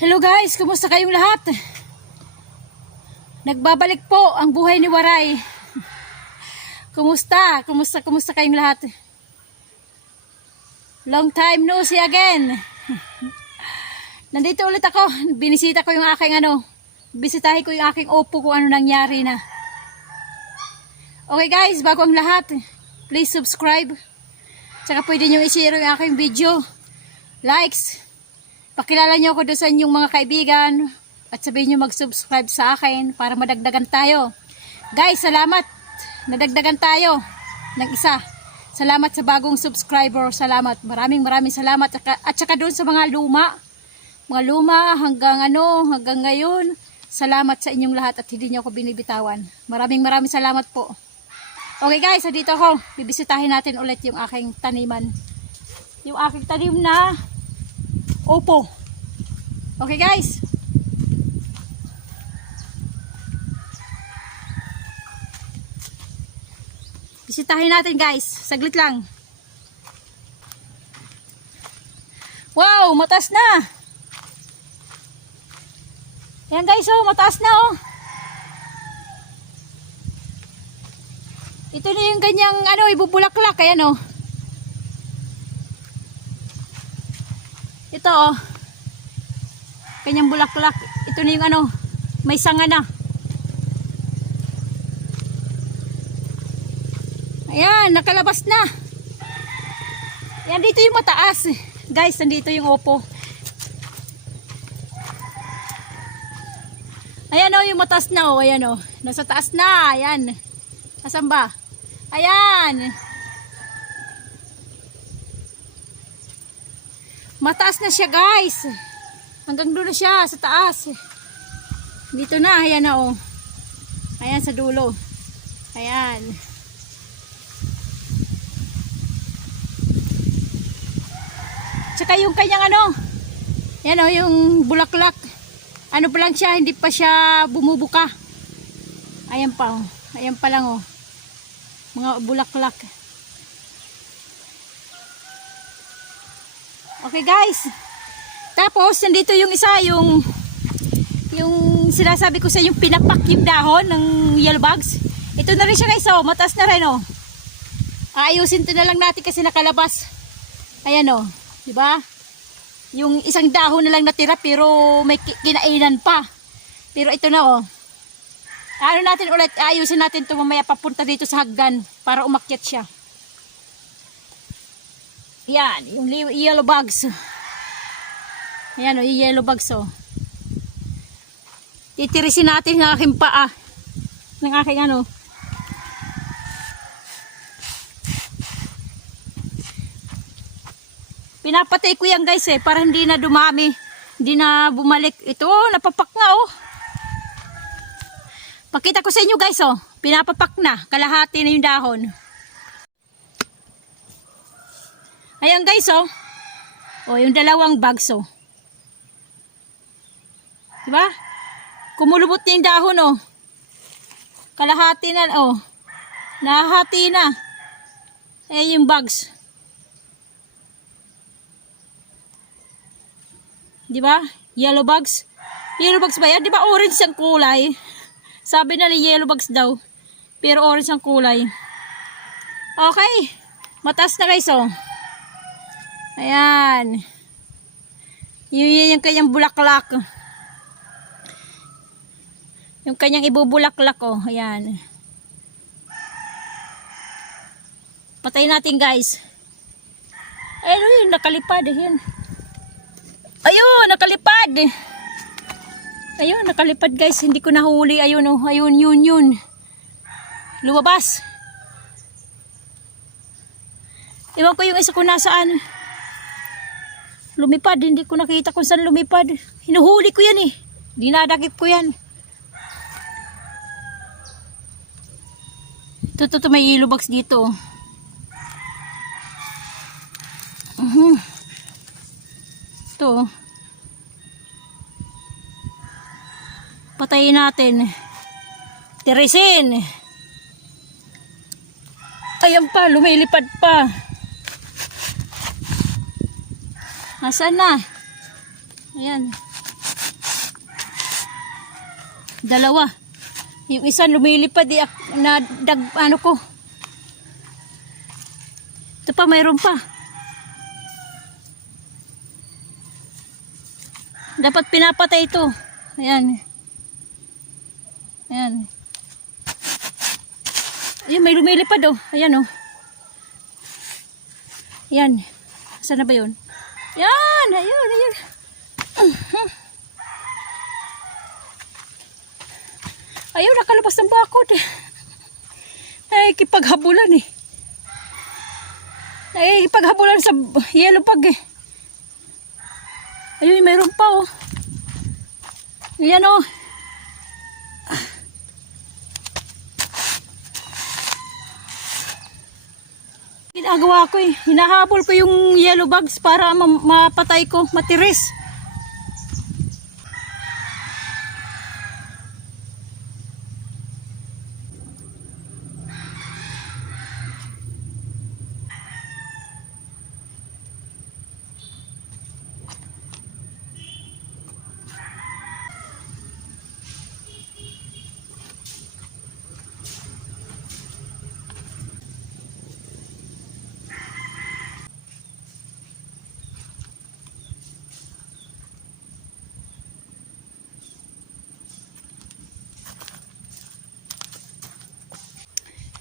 Hello guys, kumusta kayong lahat? Nagbabalik po ang buhay ni Waray. Kumusta? Kumusta, kumusta kayong lahat? Long time no see again. Nandito ulit ako. Binisita ko yung aking ano. Bisitahin ko yung aking opo kung ano nangyari na. Okay guys, bago ang lahat, please subscribe. Tsaka pwede nyo i-share yung aking video. Likes. Pakilala nyo ako doon sa inyong mga kaibigan. At sabihin nyo mag-subscribe sa akin para madagdagan tayo. Guys, salamat. Nadagdagan tayo ng isa. Salamat sa bagong subscriber. Salamat. Maraming maraming salamat. At saka- doon sa mga luma. Mga luma hanggang ano, hanggang ngayon. Salamat sa inyong lahat at hindi nyo ako binibitawan. Maraming maraming salamat po. Okay guys, dito ako. Bibisitahin natin ulit yung aking taniman. Yung aking tanim na Opo. Okay guys. Bisitahin natin guys. Saglit lang. Wow, mataas na. Yan guys, oh, mataas na oh. Ito na yung ganyang ano, ibubulaklak. Ayan oh. Ito oh. Kanyang bulaklak. Ito na yung ano, may sanga na. Ayan, nakalabas na. Ayan, dito yung mataas. Guys, nandito yung opo. Ayan oh, yung mataas na oh. Ayan oh. Nasa taas na. Ayan. Asan ba? Ayan. Mataas na siya guys. Hanggang dulo siya sa taas. Dito na, ayan na oh. Ayan sa dulo. Ayan. Tsaka yung kanyang ano. Yan oh, yung bulaklak. Ano pa lang siya, hindi pa siya bumubuka. Ayan pa oh. Ayan pa lang oh. Mga bulaklak. Okay guys. Tapos nandito yung isa yung yung sinasabi ko sa yung pinapak yung dahon ng yellow bugs. Ito na rin siya guys oh, mataas na rin oh. Aayusin to na lang natin kasi nakalabas. Ayan oh, 'di ba? Yung isang dahon na lang natira pero may ki- kinainan pa. Pero ito na oh. Ano natin ulit, ayusin natin ito mamaya papunta dito sa hagdan para umakyat siya. Yan, yung li- yellow bugs. Ayan o, yung yellow bugs o. Titirisin natin ng aking paa. Ng aking ano. Pinapatay ko yan guys eh, para hindi na dumami. Hindi na bumalik. Ito, oh, napapak nga oh. Pakita ko sa inyo guys oh. Pinapapak na. Kalahati na yung dahon. Ayan guys oh. Oh, yung dalawang bags oh. Diba? Kumulubot na yung dahon oh. Kalahati na oh. Nahati na. Eh yung bags. Di ba? Yellow bugs. Yellow bugs ba yan? Di ba orange ang kulay? Sabi nila yellow bugs daw. Pero orange ang kulay. Okay. Mataas na guys oh. Ayan. Yun yun yung kanyang bulaklak. Yung kanyang ibubulaklak oh. Ayan. Patayin natin guys. Ayun yun, nakalipad. Ayan. Ayun, nakalipad. Ayun, nakalipad guys. Hindi ko nahuli. Ayun oh. Ayun, yun, yun. Lumabas. Iwan ko yung isa ko nasaan. Lumipad. Hindi ko nakita kung saan lumipad. Hinuhuli ko yan eh. Dinadakip ko yan. Ito, ito, ito may yellow box dito. Mhm. Ito. Patayin natin. Tirisin. Ayan pa, lumilipad pa. Nasaan na? Ayan. Dalawa. Yung isa lumilipad di na dag ano ko. Ito pa mayroon pa. Dapat pinapatay ito. Ayan. Ayan. Ayan, may lumilipad oh. Ayan oh. Ayan. Saan na ba yun? Yan! Ayun, ayun. Ayun, nakalabas ng bakod. Ay, kipaghabulan eh. Ay, kipaghabulan sa yellow pag eh. Ayun, mayroon pa oh. Yan oh. Ginagawa ko eh. Hinahabol ko yung yellow bugs para ma- mapatay ko, matiris.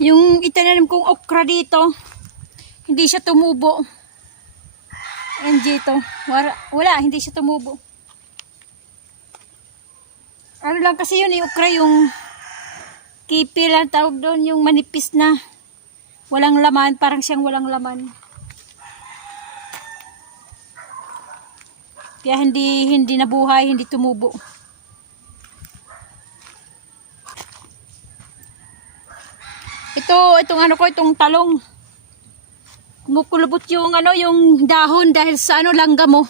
Yung itinanim kong okra dito, hindi siya tumubo. Ayan dito. Wala, wala, hindi siya tumubo. Ano lang kasi yun, yung okra, yung kipi lang tawag doon, yung manipis na walang laman, parang siyang walang laman. Kaya hindi hindi nabuhay, hindi tumubo. Ito, itong ano ko, itong talong. Kumukulubot yung ano, yung dahon dahil sa ano, langgam mo.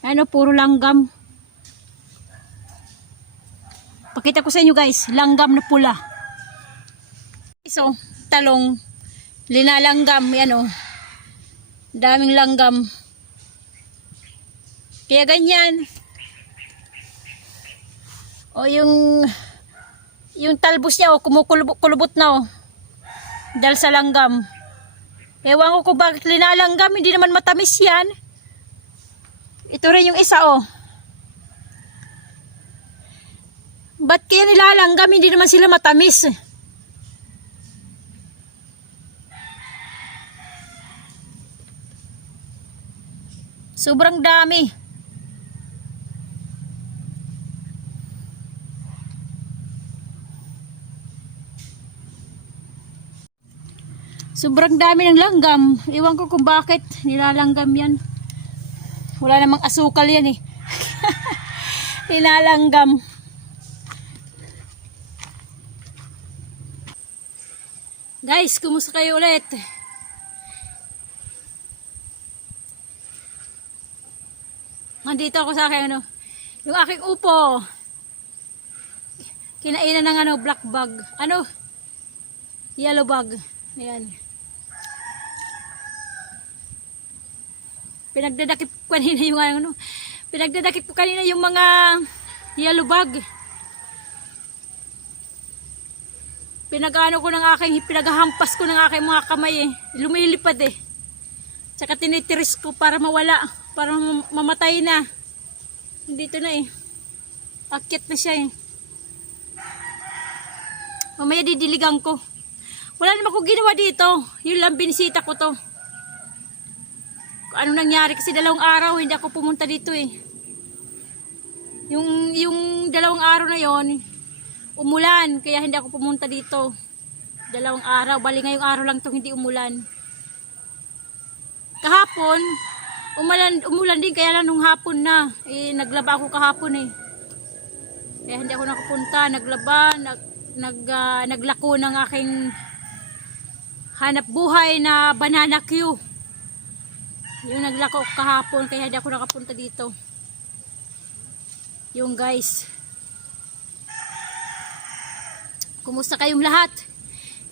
Ano, puro langgam. Pakita ko sa inyo guys, langgam na pula. So, talong, linalanggam, yan o. Daming langgam. Kaya ganyan. O yung yung talbos niya oh, kumukulubot na oh. Dahil sa langgam. Ewan ko kung bakit linalanggam, hindi naman matamis yan. Ito rin yung isa oh. Ba't kaya nilalanggam, hindi naman sila matamis? Sobrang dami. Sobrang dami ng langgam. Iwan ko kung bakit nilalanggam yan. Wala namang asukal yan eh. nilalanggam. Guys, kumusta kayo ulit? Nandito ako sa akin ano, yung aking upo. Kinainan ng ano, black bug. Ano? Yellow bug. Ayan. Pinagdadakip ko kanina yung ano, pinagdadakip ko kanina yung mga yellow bug. Pinagano ko ng aking, pinaghahampas ko ng aking mga kamay eh. Lumilipad eh. Tsaka tinitiris ko para mawala, para mam- mamatay na. Dito na eh. Akit na siya eh. Mamaya didiligan ko. Wala naman ako ginawa dito. Yun lang binisita ko to. Ano nangyari kasi dalawang araw hindi ako pumunta dito eh. Yung yung dalawang araw na yon umulan kaya hindi ako pumunta dito. Dalawang araw, bali ngayong araw lang tong hindi umulan. Kahapon, umulan, umulan din kaya lang nung hapon na. Eh, naglaba ako kahapon eh. Kaya hindi ako nakapunta, naglaba, nag, nag, ah, naglako ng aking hanap buhay na banana queue. Yung naglako ako kahapon kaya hindi ako nakapunta dito. Yung guys. Kumusta kayong lahat?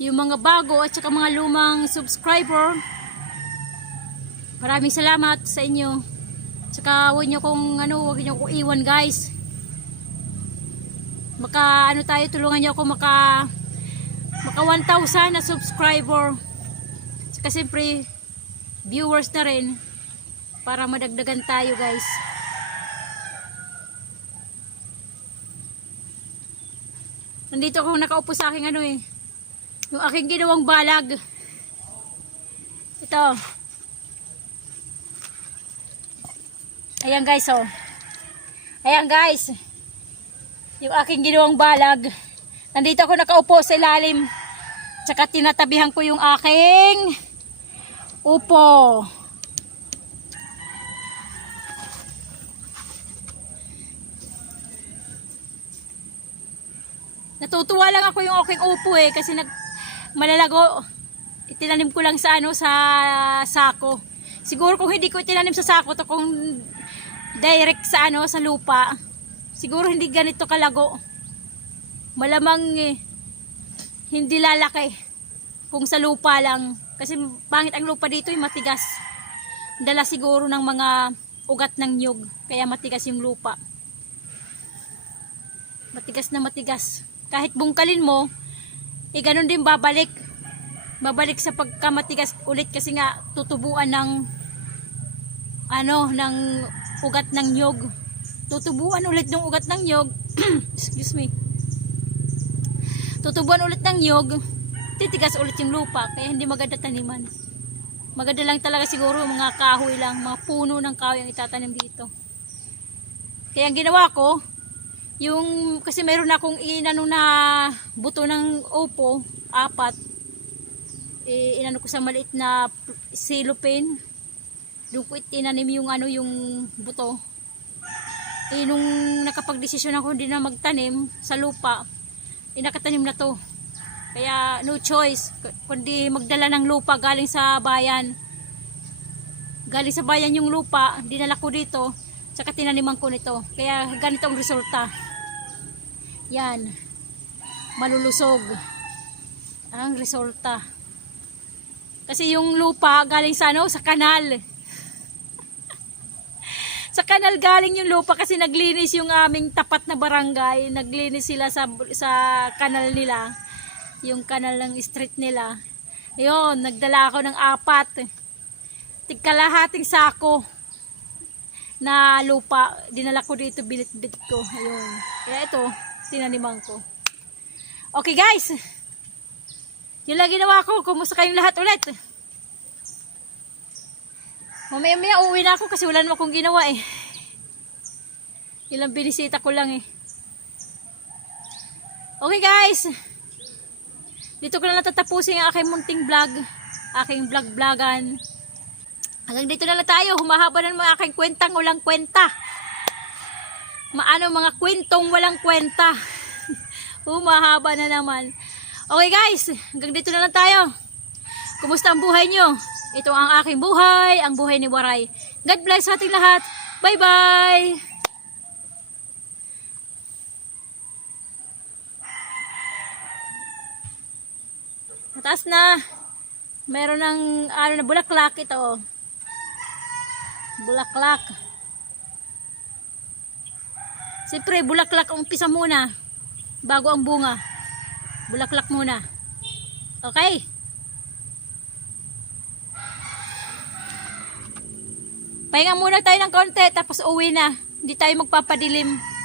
Yung mga bago at saka mga lumang subscriber. Maraming salamat sa inyo. Tsaka huwag nyo kong ano, huwag nyo kong iwan guys. Maka ano tayo tulungan niyo ako maka maka 1,000 na subscriber. Saka siyempre viewers na rin para madagdagan tayo guys. Nandito ako nakaupo sa aking ano eh. Yung aking ginawang balag. Ito. Ayan guys oh. Ayan guys. Yung aking ginawang balag. Nandito ako nakaupo sa ilalim. Tsaka tinatabihan ko yung aking upo. Natutuwa lang ako yung aking upo eh kasi nag malalago. Itinanim ko lang sa ano sa sako. Siguro kung hindi ko itinanim sa sako to kung direct sa ano sa lupa, siguro hindi ganito kalago. Malamang eh, hindi lalaki kung sa lupa lang kasi pangit ang lupa dito ay matigas. Dala siguro ng mga ugat ng nyug kaya matigas yung lupa. Matigas na matigas. Kahit bungkalin mo, eh ganun din babalik. Babalik sa pagkamatigas ulit kasi nga tutubuan ng ano, ng ugat ng nyog. Tutubuan ulit ng ugat ng nyog. Excuse me. Tutubuan ulit ng nyog. Titigas ulit yung lupa kaya hindi maganda taniman. Maganda lang talaga siguro mga kahoy lang, mga puno ng kahoy ang itatanim dito. Kaya ang ginawa ko, yung kasi meron akong inano na buto ng opo, apat. Eh, inano ko sa maliit na cellophane. Doon ko itinanim yung ano yung buto. Eh, nung nakapag-desisyon ako hindi na magtanim sa lupa, eh, nakatanim na to. Kaya no choice, kundi magdala ng lupa galing sa bayan. Galing sa bayan yung lupa, dinala ko dito, tsaka tinaniman ko nito. Kaya ganito ang resulta. Yan. Malulusog. Ang resulta. Kasi yung lupa galing sa ano, sa kanal. sa kanal galing yung lupa kasi naglinis yung aming tapat na barangay. Naglinis sila sa sa kanal nila. Yung kanal ng street nila. Ayun, nagdala ako ng apat. Tigkalahating sako na lupa. Dinala ko dito, binit-bit ko. Ayun. Kaya ito, tinaniman ko. Okay guys. Yun lang ginawa ko. Kumusta kayong lahat ulit? Mamaya maya uuwi na ako kasi wala naman akong ginawa eh. Ilang binisita ko lang eh. Okay guys. Dito ko na lang tatapusin ang aking munting vlog. Aking vlog-vlogan. Hanggang dito na lang tayo. Humahaba na naman aking kwentang walang kwenta. Maano mga kwentong walang kwenta. Humahaba na naman. Okay guys, hanggang dito na lang tayo. Kumusta ang buhay nyo? Ito ang aking buhay, ang buhay ni Waray. God bless sa ating lahat. Bye-bye! Mataas na. Meron ng ano na bulaklak ito. Bulaklak. Siyempre, bulaklak umpisa muna. Bago ang bunga. Bulaklak muna. Okay? Pahinga muna tayo ng konti, tapos uwi na. Hindi tayo magpapadilim.